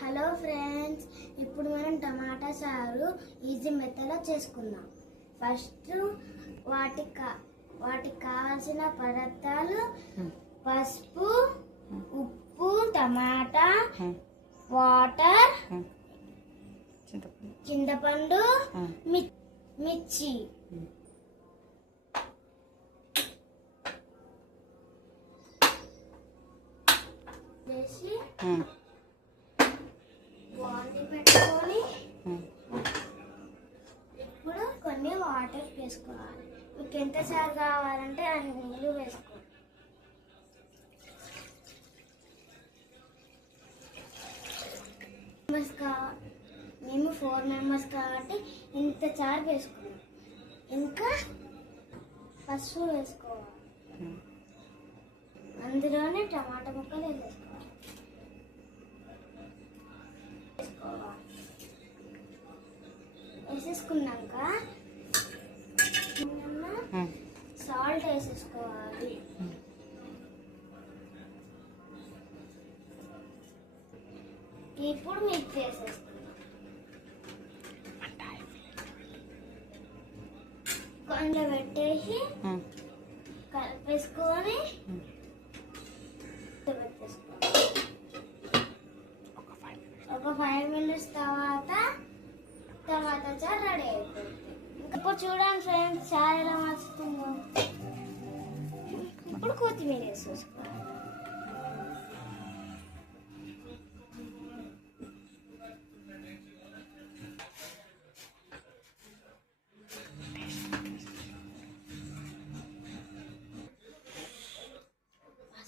Hello friends, ఇప్పుడు మనం టమాటా చారు ఈజీ మెథడ్లో చేసుకుందాం. ఫస్ట్ వాటికి కావాల్సిన పదార్థాలు పసుపు, ఉప్పు, టమాటా, వాటర్, చింతపండు, మిర్చి. వేసి బాండి పెట్టుకొని ఇప్పుడు కొన్ని వాటర్ వేసుకోవాలి. మీకు ఎంత చారు కావాలంటే అన్ని నీళ్ళు వేసుకోవాలి. మేము 4 మెంబర్స్ కాబట్టి ఇంత చారు వేసుకున్నాం. ఇంకా పసుపు వేసుకోవాలి, అందులోనే టమాటా ముక్కలు వేసేసుకున్నాక సాల్ట్ వేసేసుకోవాలి. ఇప్పుడు మిక్స్ చేసేసుకున్నాం. కొంచెం పెట్టేసి కలిపేసుకొని ఒక 5 మినిట్స్ తర్వాత టమాటా చారు రెడీ అయిపోతుంది. ఇప్పుడు చూడండి ఫ్రెండ్స్, చారు ఎలా మస్తుందో. ఇప్పుడు కొత్తిమీర వేసేసుకోవాలి.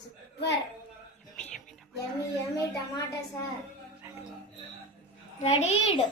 సూపర్ యమ్మీ యమ్మీ టమాటా చారు రెడీడ్.